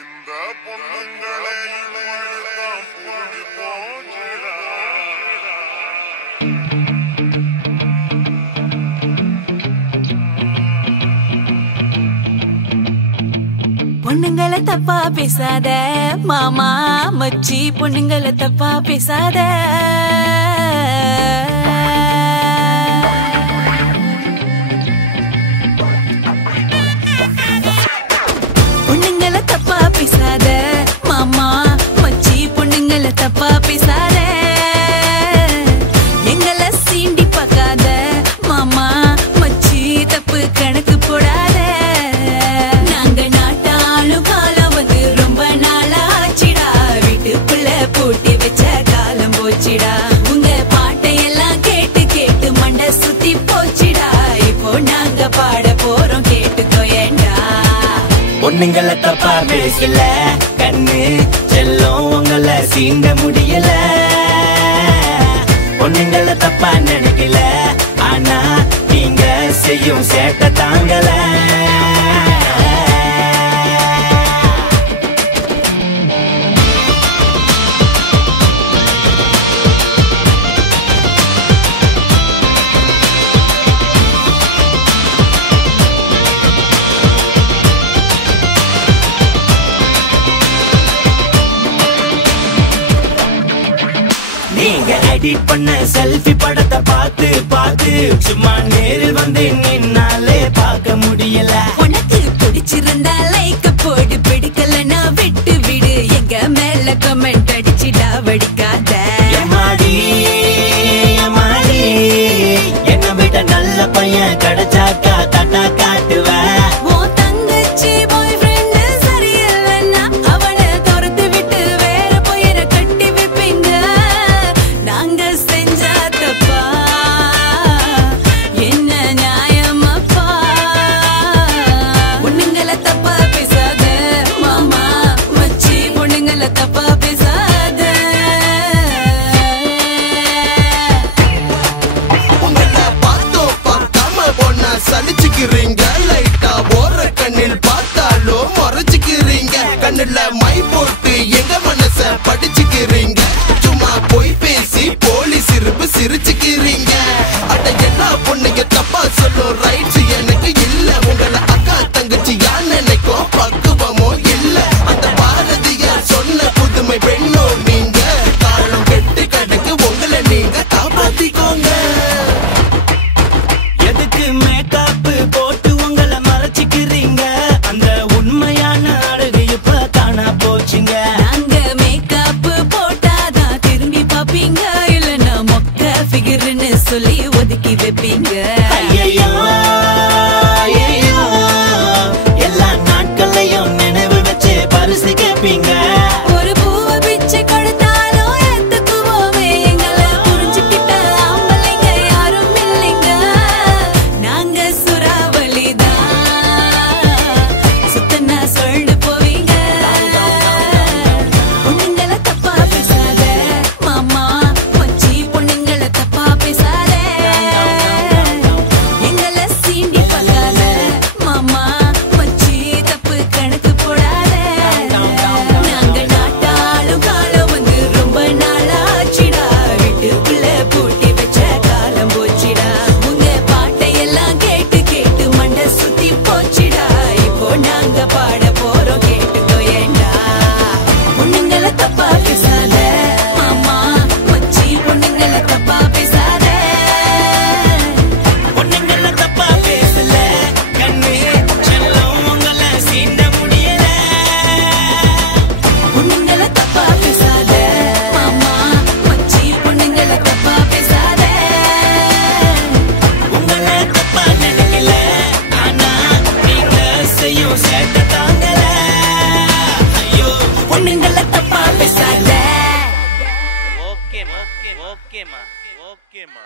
இந்த பொண்ணுங்களை இப்படித்தான் புரிஞ்சு போச்சுடா. பொண்ணுங்களை தப்பா பேசாத மாமா மச்சி, பொண்ணுங்களை தப்பா பேசாத. பொண்ணுங்களை தப்பா பேசாத மாமா மச்சி, பொண்ணுங்களை தப்பா பேசாத. எங்களை சீண்டி பார்க்காத மாமா மச்சி, தப்பு கணக்கு போடாத. பூட்டி வச்ச காலம் போச்சிடா, உங்க பாட்டையெல்லாம் கேட்டு கேட்டு மண்டை சுத்தி போச்சிடா. இப்போ நாங்க பாட போறோம் கேட்டுக்கோ ஏண்டா. பொண்ணுங்களை தப்பா பேசல கண்ணு செல்லும், உங்களை சீண்ட முடியல. பொண்ணுங்களை தப்பா நினைக்கல, ஆனா நீங்க செய்யும் சேட்டை தாங்கல. நீங்க எடிட் பண்ண செல்ஃபி படத்தை பார்த்து பார்த்து சும்மா நேரில் வந்து நின்னாலே பார்க்க முடியல. உனக்கு பிடிச்சிருந்தா லைக் போடு, பிடிக்கலன்னா விட்டு விடு. எங்க மேல கமெண்ட் அடிச்சிடா வடிக்காத. எம்மாடி எம்மாடி, என்ன விட நல்ல பையன் கிடைச்சாக்கா தட்டா காட்டுவேன். கண்ணுல மை போட்டு எங்க மனச படிச்சுக்கிறீங்க. சும்மா போய் பேசி போலீஸ் இருப்பு சிரிச்சுக்கிறீங்க. அட எல்லா பொண்ணுங்க தப்பா சொல்லும் ரைட்ஸ் எனக்கு இல்ல. உங்களை அக்கா தங்கச்சி யார் நினைக்கும் பக்குவமோ இல்ல. அந்த பாரதியார் சொன்ன புதுமை பெண்ணோ நீங்க. காலம் கெட்டு கிடக்கு, உங்களை நீங்க காப்பாத்திக்கோங்க. எதுக்கு மேக்கப் போட்டு உங்களை மறைச்சிக்கிறீங்க? அந்த உண்மையான அழகு இப்ப காணா போச்சுங்க. நாங்க மேக்கப் போட்டாதான் திரும்பி பாப்பீங்க, இல்லன்னா மொக்க ஃபிகர்னு சொல்லி ஒதுக்கி வைப்பீங்க. ஐயையோ ஐயையோ, எல்லா நாட்களையும் நினைவு வச்சு பரிசு கேட்பீங்க. ஒரு பூவை பிச்சை கொடுத்தாலும் ஏத்துக்குவோமே, எங்களை புரிஞ்சுக்கிட்ட ஆம்பளைங்க யாரும் இல்லைங்க. நாங்க சுறாவளிதான், சுத்தனா சொல்லு போவீங்க. பொண்ணுங்களை தப்பா பேசாத மாமா மச்சி, பொண்ணுங்களை தப்பா பேசாத. எங்களை சீண்டி பார்க்காத மாமா மச்சி, தப்பு கணக்கு போடாத. நாங்க நாட்டாளும் காலம் வந்து ரொம்ப நாளாச்சிடா, வீட்டுக்குள்ள பூட்டி வச்ச காலம் போச்சிடா. உங்க பாட்டையெல்லாம் கேட்டு கேட்டு மண்டை சுத்தி போச்சிடா. இப்போ நாங்க பாட போறோம் கேட்டுக்கோ ஏண்டா. பொண்ணுங்களை தப்பா பேசாத மாமா மச்சி, பொண்ணுங்களை தப்பா பேசாத. பொண்ணுங்களை தப்பா பேசல கண்ணு செல்லும், உங்களை சீண்ட முடியல. பொண்ணுங்களை தப்பா பேசாத மாமா மச்சி, பொண்ணுங்களை தப்பா பேசாத. உங்களை தப்பா நினைக்கல, ஆனா நீங்க செய்யும் சேட்டை தாங்கல. ஐயோ பொண்ணுங்களை தப்பா பேசாத. ஓகேமா ஓகேமா ஓகேமா ஓகேமா.